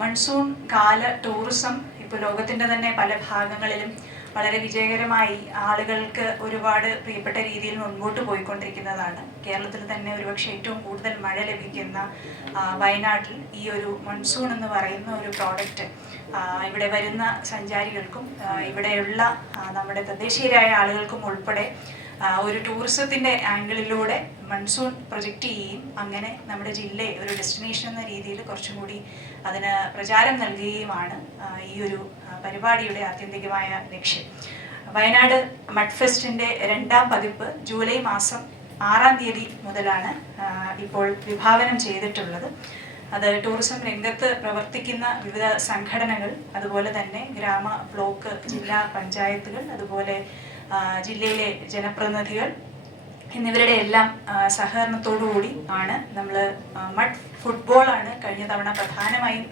Monsoon കാല tourism ഇപ്പോൾ ലോകത്തിന്റെ തന്നെ പല ഭാഗങ്ങളിലും വളരെ വിജയകരമായി ആളുകൾക്ക് ഒരുപാട് പ്രിയപ്പെട്ട രീതിയിൽ മുൻപോട്ട് പോയിക്കൊണ്ടിരിക്കുന്നതാണ്. കേരളത്തിൽ തന്നെ ഒരുപക്ഷെ ഏറ്റവും കൂടുതൽ മഴ ലഭിക്കുന്ന വയനാട്ടിൽ ഈ ഒരു മൺസൂൺ എന്ന് പറയുന്ന ഒരു പ്രോഡക്റ്റ് ഇവിടെ വരുന്ന സഞ്ചാരികൾക്കും ഇവിടെയുള്ള നമ്മുടെ തദ്ദേശീയരായ ആളുകൾക്കും ഉൾപ്പെടെ ഒരു ടൂറിസത്തിന്റെ ആംഗിളിലൂടെ മൺസൂൺ പ്രൊജക്റ്റ് ചെയ്യുകയും അങ്ങനെ നമ്മുടെ ജില്ലയെ ഒരു ഡെസ്റ്റിനേഷൻ എന്ന രീതിയിൽ കുറച്ചും കൂടി അതിന് പ്രചാരം നൽകുകയുമാണ് ഈ ഒരു പരിപാടിയുടെ ആത്യന്തികമായ ലക്ഷ്യം. വയനാട് മഡ് ഫെസ്റ്റിന്റെ രണ്ടാം പതിപ്പ് ജൂലൈ മാസം ആറാം തീയതി മുതലാണ് ഇപ്പോൾ വിഭാവനം ചെയ്തിട്ടുള്ളത്. അത് ടൂറിസം രംഗത്ത് പ്രവർത്തിക്കുന്ന വിവിധ സംഘടനകൾ അതുപോലെ തന്നെ ഗ്രാമ ബ്ലോക്ക് ജില്ലാ പഞ്ചായത്തുകൾ അതുപോലെ ജില്ലയിലെ ജനപ്രതിനിധികൾ എന്നിവരുടെ എല്ലാം സഹകരണത്തോടുകൂടി ആണ് നമ്മൾ മഡ് ഫുട്ബോളാണ് കഴിഞ്ഞ തവണ പ്രധാനമായും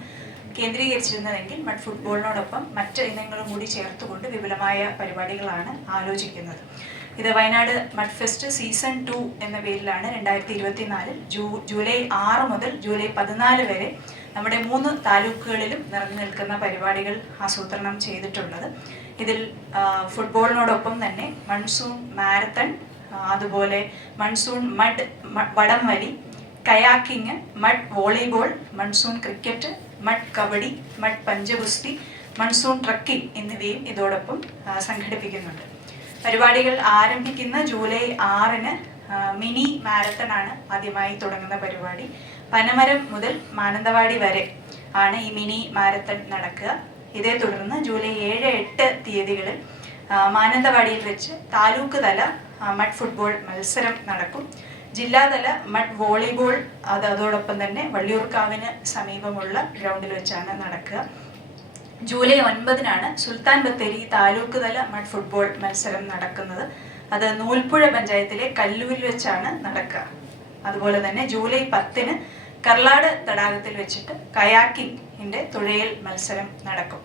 കേന്ദ്രീകരിച്ചിരുന്നതെങ്കിൽ മഡ് ഫുട്ബോളിനോടൊപ്പം മറ്റ് ഇനങ്ങളും കൂടി ചേർത്തുകൊണ്ട് വിപുലമായ പരിപാടികളാണ് ആലോചിക്കുന്നത്. ഇത് Wayanad mud fest season two എന്ന പേരിലാണ് രണ്ടായിരത്തി ഇരുപത്തിനാലിൽ ജൂ ജൂലൈ ആറ് മുതൽ ജൂലൈ പതിനാല് വരെ നമ്മുടെ മൂന്ന് താലൂക്കുകളിലും നിറഞ്ഞു നിൽക്കുന്ന പരിപാടികൾ ആസൂത്രണം ചെയ്തിട്ടുള്ളത്. ഇതിൽ ഫുട്ബോളിനോടൊപ്പം തന്നെ മൺസൂൺ മാരത്തൺ അതുപോലെ മൺസൂൺ മഡ് വടം വലി kayaking mud volleyball monsoon cricket mud kabaddi mud പഞ്ചഗുസ്തി monsoon trekking എന്നിവയും ഇതോടൊപ്പം സംഘടിപ്പിക്കുന്നുണ്ട്. പരിപാടികൾ ആരംഭിക്കുന്ന ജൂലൈ ആറിന് മിനി മാരത്തൺ ആണ് ആദ്യമായി തുടങ്ങുന്ന പരിപാടി. പനമരം മുതൽ മാനന്തവാടി വരെ ആണ് ഈ മിനി മാരത്തൺ നടക്കുക. ഇതേ തുടർന്ന് ജൂലൈ ഏഴ് എട്ട് തീയതികളിൽ മാനന്തവാടിയിൽ വെച്ച് താലൂക്ക് തല മഡ് ഫുട്ബോൾ മത്സരം നടക്കും. ജില്ലാതല മഡ് വോളിബോൾ അത് അതോടൊപ്പം തന്നെ വള്ളിയൂർക്കാവിന് സമീപമുള്ള ഗ്രൗണ്ടിൽ വെച്ചാണ് നടക്കുക. ജൂലൈ ഒൻപതിനാണ് സുൽത്താൻ ബത്തേരി താലൂക്ക് തല മഡ് ഫുട്ബോൾ മത്സരം നടക്കുന്നത്. അത് നൂൽപ്പുഴ പഞ്ചായത്തിലെ കല്ലൂരിൽ വെച്ചാണ് നടക്കുക. അതുപോലെ തന്നെ ജൂലൈ പത്തിന് കർലാട് തടാകത്തിൽ വെച്ചിട്ട് കയാക്കിങ്ങിന്റെ തുഴയൽ മത്സരം നടക്കും.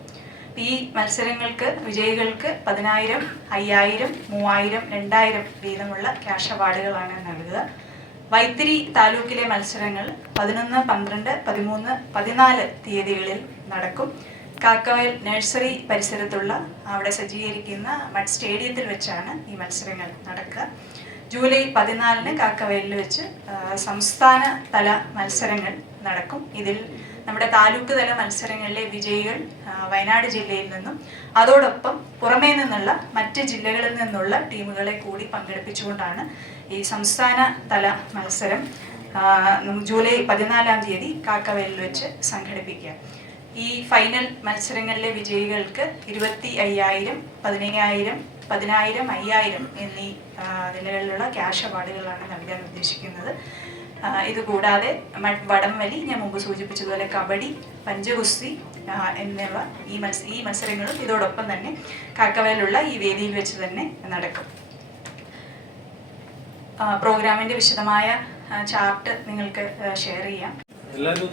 ഈ മത്സരങ്ങൾക്ക് വിജയികൾക്ക് പതിനായിരം അയ്യായിരം മൂവായിരം രണ്ടായിരം വീതമുള്ള ക്യാഷ് അവാർഡുകളാണ് നൽകുക. വൈത്തിരി താലൂക്കിലെ മത്സരങ്ങൾ പതിനൊന്ന് പന്ത്രണ്ട് പതിമൂന്ന് പതിനാല് തീയതികളിൽ നടക്കും. കാക്കവയൽ നഴ്സറി പരിസരത്തുള്ള അവിടെ സജ്ജീകരിക്കുന്ന സ്റ്റേഡിയത്തിൽ വെച്ചാണ് ഈ മത്സരങ്ങൾ നടക്കുക. ജൂലൈ പതിനാലിന് കാക്കവയലിൽ വെച്ച് സംസ്ഥാന തല മത്സരങ്ങൾ നടക്കും. ഇതിൽ നമ്മുടെ താലൂക്ക് തല മത്സരങ്ങളിലെ വിജയികൾ വയനാട് ജില്ലയിൽ നിന്നും അതോടൊപ്പം പുറമേ നിന്നുള്ള മറ്റ് ജില്ലകളിൽ നിന്നുള്ള ടീമുകളെ കൂടി പങ്കെടുപ്പിച്ചുകൊണ്ടാണ് ഈ സംസ്ഥാന തല മത്സരം ജൂലൈ പതിനാലാം തീയതി കാക്കവയലിൽ വെച്ച് സംഘടിപ്പിക്കുക. ഈ ഫൈനൽ മത്സരങ്ങളിലെ വിജയികൾക്ക് ഇരുപത്തി അയ്യായിരം പതിനയ്യായിരം പതിനായിരം അയ്യായിരം എന്നീ നിലകളിലുള്ള ക്യാഷ് അവാർഡുകളാണ് നൽകാൻ ഉദ്ദേശിക്കുന്നത്. ഇതുകൂടാതെ വടം കൂടാതെ വടംവലി ഞാൻ മുമ്പ് സൂചിപ്പിച്ചതുപോലെ കബഡി പഞ്ചഗുസ്തി എന്നിവ ഈ മത്സ ഈ മത്സരങ്ങളും ഇതോടൊപ്പം തന്നെ കാക്കവയിലുള്ള ഈ വേദിയിൽ വെച്ച് തന്നെ നടക്കും. പ്രോഗ്രാമിന്റെ വിശദമായ ചാർട്ട് നിങ്ങൾക്ക് ഷെയർ ചെയ്യാം. എല്ലാവരും